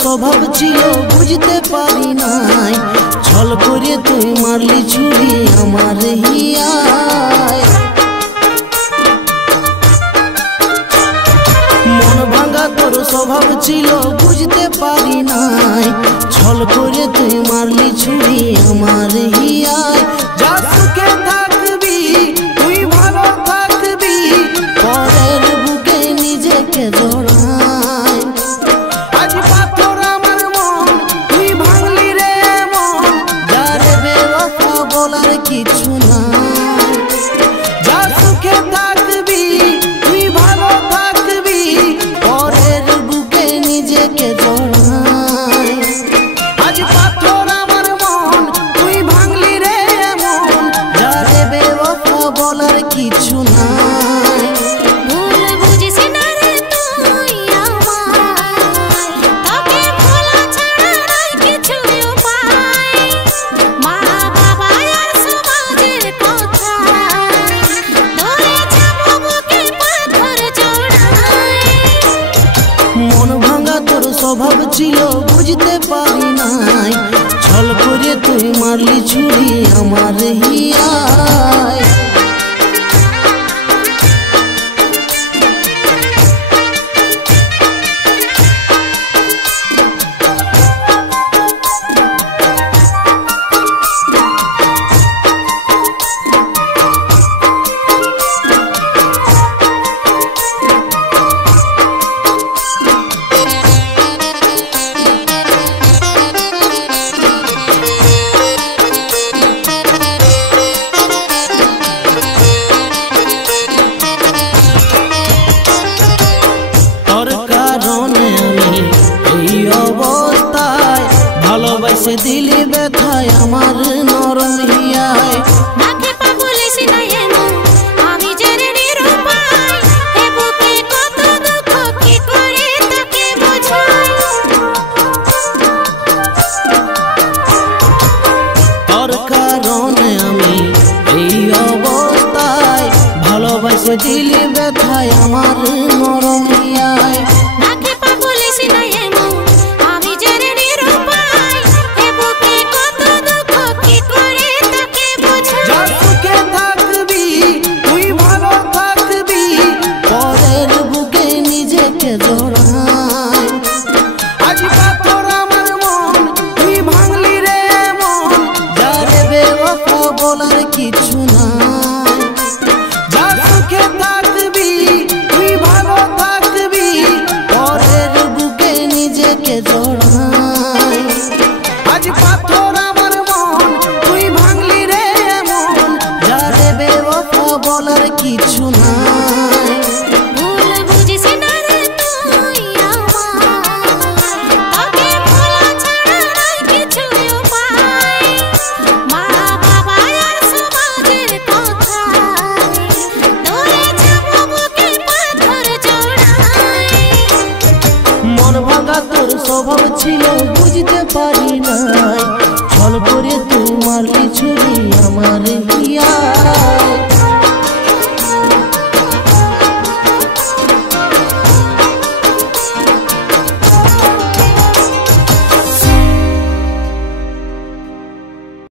स्वभाव छिलो बुझते पारी नाई छल करे तुई मारली छुरी आमार हियाय मन भांगा तोर स्वभाव छिलो बुझते पारी नाई छल करे तुई मारली छुरी आमार हियाय जा सुखे थाकबी तुई भालो थाकबी परेर बुके निजेके जड़ाय आज किछु নাই যা সুখে থাকবি তুই ভালো থাকবি পরের বুকে নিজেকে জড়াই আজ পাথর আমার মন তুই ভাঙলি রে মন যারে বেওয়াফা বলার কিছু নাই ভুল বুঝিস না রে তুই আমায় তোকে ভোলা ছাড়া নাই কিছু উপায় মা বাবা मन भांगा तोर स्वभाव छिलो बुझते पारी नाई छल करे तुई मारली छुरी आमार हियाय ভালোবাসে দিলি ব্যথায় আমার নরম হিয়ায় নাকে পা বলিস না এমন আমি জেনে নিরুপায় এ বুকে কত দুঃখ কি করে তাকে বোঝাই তোর কারণে আমি এই অবস্থায় ভালোবাসে দিলি ব্যথায় আমার নরম হিয়ায় নাকে পা বলিস না এমন আমি জেনে নিরুপায় এ বুকে কত দুঃখ কি করে তাকে বোঝাই যা সুখে থাকবি তুই ভালো থাকবি পরের বুকে নিজেকে জড়াই আজ পাথর আমার মন তুই ভাঙলি রে মন যারে বেওয়াফা বলার কিছু নাই যা সুখে থাকবি তুই ভালো থাকবি পরের বুকে নিজেকে জড়াই আজ পাথর আমার মন তুই ভাঙলি রে মন যারে বেওয়াফা বলার কিছু নাই ভুল বুঝিস না রে তুই আমায় তোকে ভোলা ছাড়া নাই কিছু উপায় মা বাবা আর সমাজের কথায় দূরে যাবো বুকে পাথর জড়াই मन भांगा तोर स्वभाव छिलो बुझते पारी नाई छल करे तुई मारली छुरी